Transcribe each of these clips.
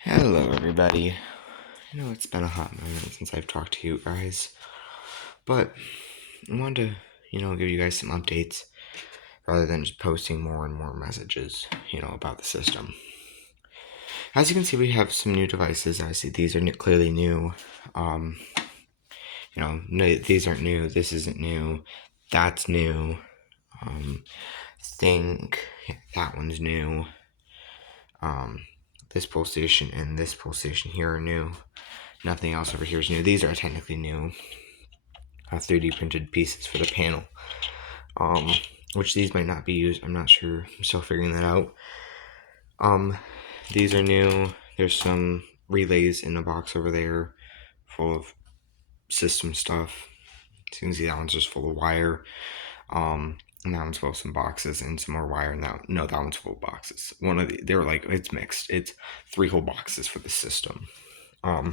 Hello, everybody. I know it's been a hot minute since I've talked to you guys, but I wanted to, give you guys some updates rather than just posting more and more messages, about the system. As you can see, we have some new devices. I see these are clearly new. Um, no, these aren't new. This isn't new. That's new. Think that one's new. This pull station and this pull station here are new. Nothing else over here is new. These are technically new. 3D printed pieces for the panel, which these might not be used. I'm not sure. I'm still figuring that out. These are new. There's some relays in the box over there full of system stuff. So you can see that one's just full of wire. And that one's full of some boxes and some more wire. And that one's full of boxes. They were like, it's mixed. It's 3 whole boxes for the system. I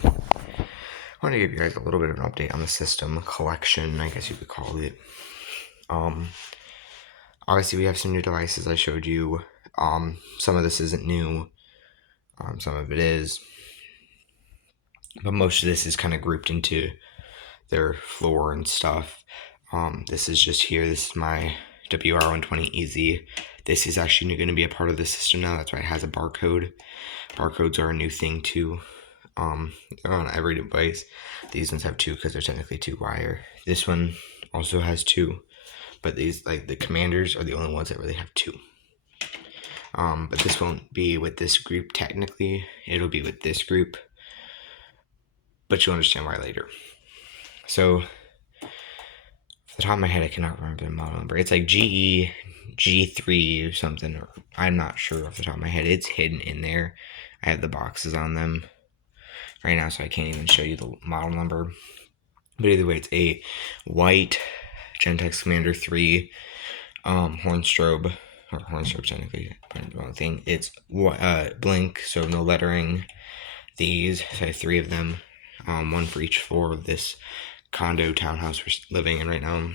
want to give you guys a little bit of an update on the system collection, I guess you could call it. Obviously we have some new devices I showed you. Some of this isn't new. Some of it is. But most of this is kind of grouped into their floor and stuff. This is just here. This is my WR120EZ. This is actually going to be a part of the system now. That's why it has a barcode. Barcodes are a new thing too. They're on every device. These ones have 2 because they're technically 2 wire. This one also has 2, but these, like the commanders, are the only ones that really have 2. But this won't be with this group technically. It'll be with this group, but you'll understand why later. So, off the top of my head, I cannot remember the model number. It's like GE G3 or something. Or I'm not sure off the top of my head. It's hidden in there. I have the boxes on them right now, so I can't even show you the model number. But either way, it's a white Gentex Commander 3 Hornstrobe, or Hornstrobe technically, the wrong thing. It's blank, so no lettering. These, so I have 3 of them, 1 for each floor of this condo townhouse we're living in right now.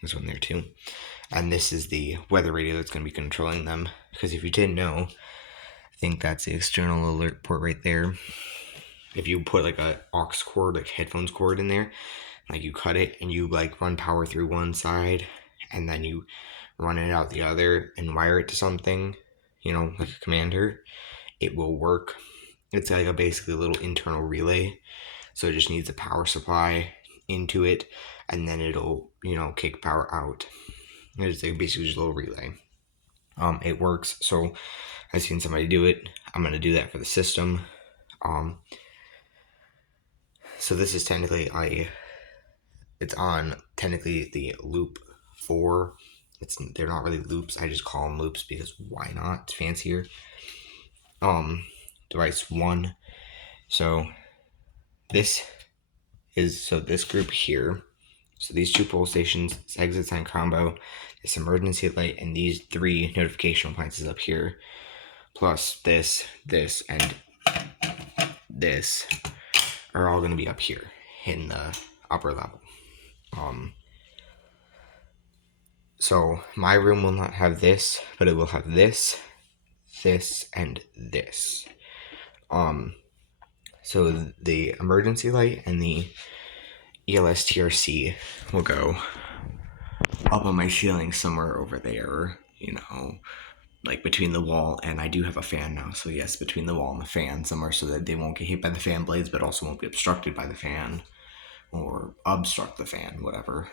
There's one there too. And this is the weather radio that's going to be controlling them. Because if you didn't know, I think that's the external alert port right there. If you put like a aux cord, like headphones cord in there, like you cut it and you like run power through one side and then you run it out the other and wire it to something, like a commander, it will work. It's like basically a little internal relay. So it just needs a power supply into it and then it'll, kick power out. It's like basically just a little relay. It works. So I've seen somebody do it. I'm going to do that for the system. So this is technically it's on technically the loop 4. They're not really loops. I just call them loops because why not? It's fancier. Device 1. So this group here. So these 2 pole stations, this exit sign combo, this emergency light, and these 3 notification appliances up here, plus this, and this are all going to be up here in the upper level. So my room will not have this, but it will have this, and this. So the emergency light and the ELS TRC will go up on my ceiling somewhere over there, like between the wall, and I do have a fan now, so yes, between the wall and the fan somewhere, so that they won't get hit by the fan blades, but also won't be obstructed by the fan, or obstruct the fan, whatever.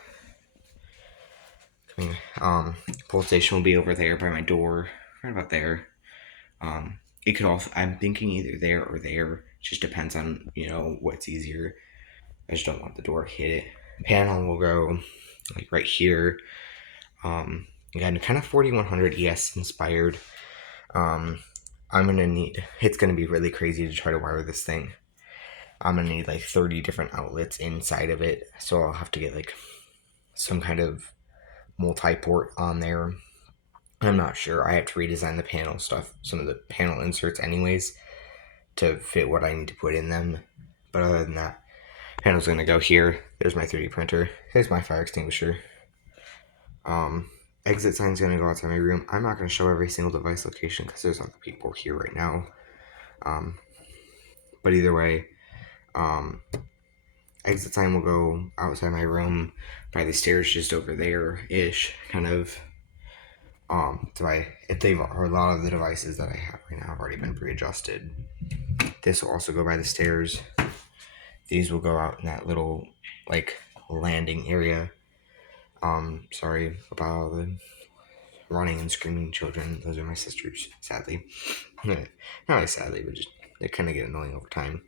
Pull station will be over there by my door, right about there. It could also, I'm thinking either there or there, it just depends on, what's easier. I just don't want the door to hit it. Panel will go like right here. Again, kind of 4100 ES inspired. It's gonna be really crazy to try to wire this thing. I'm gonna need like 30 different outlets inside of it, so I'll have to get like some kind of multi-port on there. I'm not sure. I have to redesign the panel stuff, some of the panel inserts anyways, to fit what I need to put in them. But other than that, panel's gonna go here. There's my 3D printer. Here's my fire extinguisher. Exit sign's gonna go outside my room. I'm not gonna show every single device location because there's other people here right now. But either way, exit sign will go outside my room by the stairs just over there ish, kind of. If they've, or a lot of the devices that I have right now have already been pre-adjusted. This will also go by the stairs. These will go out in that little like landing area. Sorry about all the running and screaming children. Those are my sisters, sadly. Not really sadly, but just they kind of get annoying over time.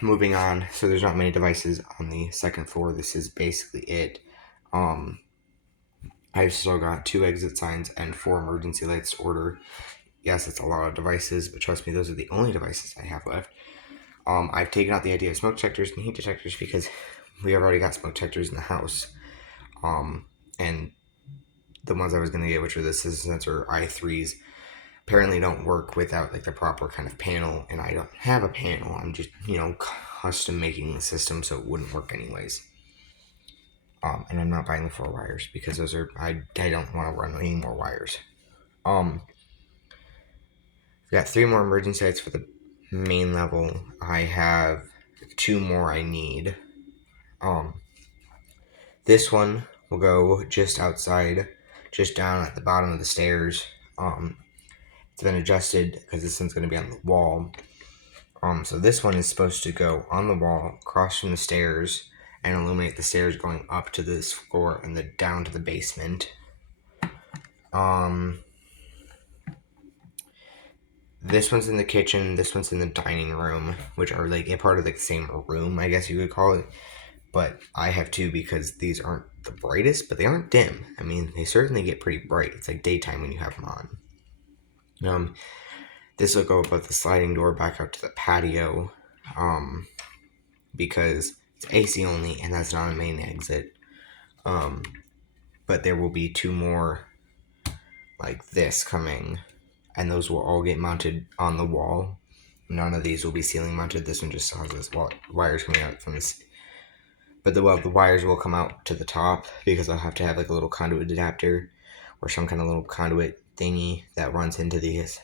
Moving on. So there's not many devices on the second floor. This is basically it. I've still got 2 exit signs and 4 emergency lights to order. Yes, it's a lot of devices, but trust me, those are the only devices I have left. I've taken out the idea of smoke detectors and heat detectors because we have already got smoke detectors in the house. And the ones I was going to get, which are the sensor i3s, apparently don't work without like the proper kind of panel, and I don't have a panel. I'm just, custom making the system so it wouldn't work anyways. And I'm not buying the 4 wires because those are, I don't want to run any more wires. We got 3 more emergency lights for the main level. I have 2 more I need. This one will go just outside, just down at the bottom of the stairs. It's been adjusted because this one's going to be on the wall. So this one is supposed to go on the wall, across from the stairs, and illuminate the stairs going up to this floor and then down to the basement. This one's in the kitchen, this one's in the dining room, which are like a part of the same room, I guess you could call it. But I have 2 because these aren't the brightest, but they aren't dim. I mean, they certainly get pretty bright. It's like daytime when you have them on. This will go above the sliding door back out to the patio, because it's AC only and that's not a main exit. But there will be 2 more like this coming, and those will all get mounted on the wall. None of these will be ceiling mounted. This one just has this wires coming out from this. But the wires will come out to the top because I'll have to have like a little conduit adapter or some kind of little conduit thingy that runs into these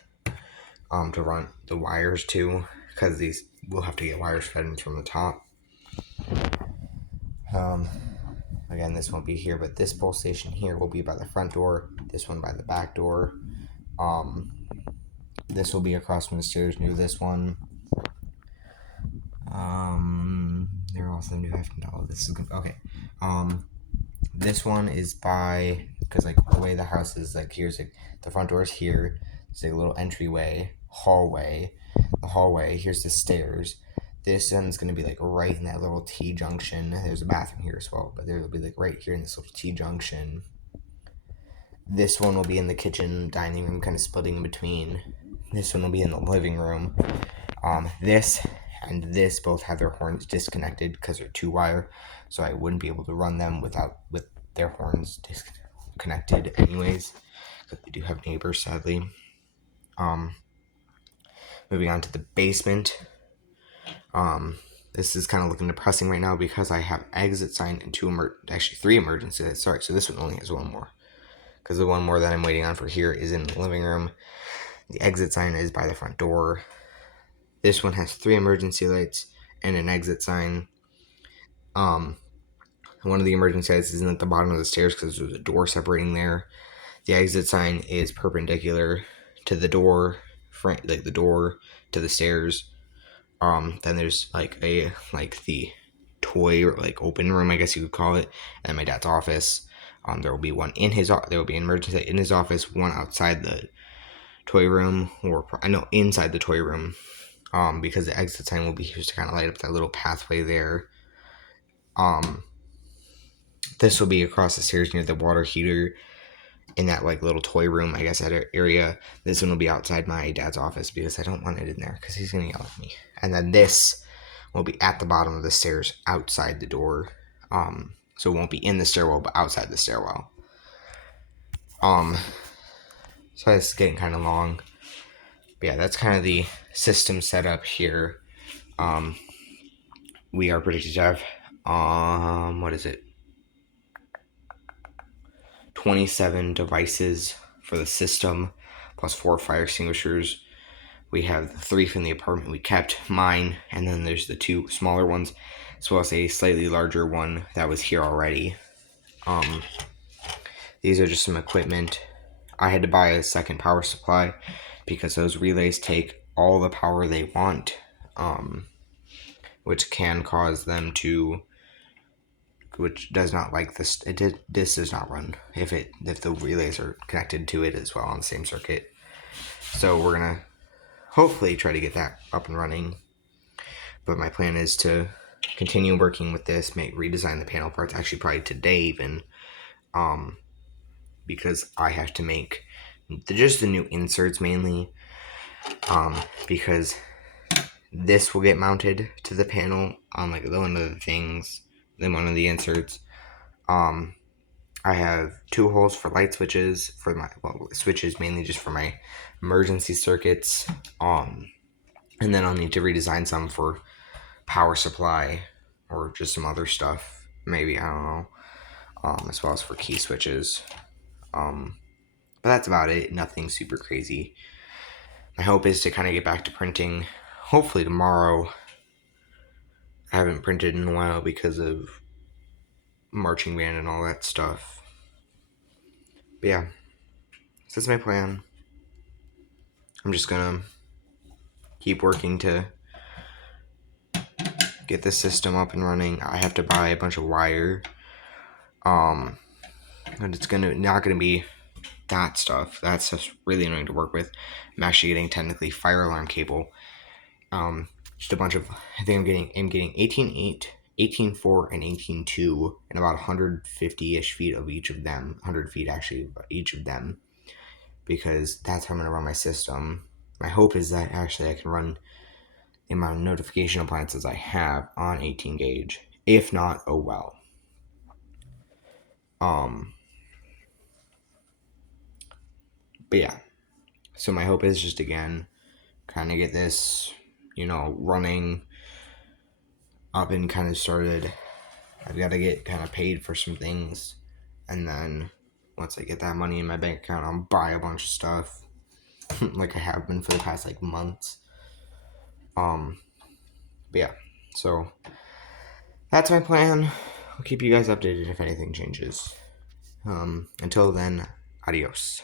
to run the wires to, because these will have to get wires fed in from the top. Again, this won't be here, but this pole station here will be by the front door, this one by the back door. This will be across from the stairs near this one. They're all $75. This is good. Okay. This one is by, because like the way the house is, like here's like the front door is here. It's like a little entryway, hallway. The hallway. Here's the stairs. This one's gonna be like right in that little T junction. There's a bathroom here as well, but there'll be like right here in this little T junction. This one will be in the kitchen, dining room, kind of splitting in between. This one will be in the living room. This and this both have their horns disconnected because they're 2-wire, so I wouldn't be able to run them with their horns disconnected anyways, because we do have neighbors, sadly. Moving on to the basement. This is kind of looking depressing right now because I have exit sign and 3 emergency lights. Sorry, so this one only has 1 more, because the 1 more that I'm waiting on for here is in the living room. The exit sign is by the front door. This one has 3 emergency lights and an exit sign. One of the emergency lights is in at the bottom of the stairs because there's a door separating there. The exit sign is perpendicular to the door, like the door to the stairs. Then there's the toy or like open room, I guess you could call it, and my dad's office. There will be an emergency light in his office, one outside the toy room, inside the toy room. Because the exit sign will be used to kind of light up that little pathway there. This will be across the stairs near the water heater in that like little toy room, I guess, that area. This one will be outside my dad's office because I don't want it in there because he's going to yell at me. And then this will be at the bottom of the stairs outside the door. So it won't be in the stairwell, but outside the stairwell. So it's getting kind of long. But yeah, that's kind of the system setup here. We are predicted to have, 27 devices for the system, plus 4 fire extinguishers. We have the 3 from the apartment we kept, mine, and then there's the 2 smaller ones, as well as a slightly larger one that was here already. These are just some equipment. I had to buy a second power supply because those relays take all the power they want, which can cause them to, which does not like this. This does not run if the relays are connected to it as well on the same circuit. So we're gonna hopefully try to get that up and running. But my plan is to continue working with this, redesign the panel parts. Actually, probably today even, because I have to make just the new inserts mainly, because this will get mounted to the panel on like one of the things, then one of the inserts. I have 2 holes for light switches for my switches mainly just for my emergency circuits. And then I'll need to redesign some for power supply or just some other stuff. Maybe, I don't know. As well as for key switches. But that's about it. Nothing super crazy. My hope is to kind of get back to printing hopefully tomorrow. I haven't printed in a while because of marching band and all that stuff. But yeah, so that's my plan. I'm just gonna keep working to get the system up and running. I have to buy a bunch of wire. And it's not gonna be that stuff. That stuff's really annoying to work with. I'm actually getting technically fire alarm cable. Just a bunch of, I think I'm getting 18.8, 18.4, and 18.2, and about 150-ish feet of each of them. 100 feet actually, each of them, because that's how I'm gonna run my system. My hope is that actually I can run the amount of notification appliances I have on 18 gauge. If not, oh well. But yeah, so my hope is just again, kind of get this, running up and kind of started. I've got to get kind of paid for some things, and then once I get that money in my bank account, I'll buy a bunch of stuff, like I have been for the past like months. But yeah, so that's my plan. I'll keep you guys updated if anything changes. Until then, adios.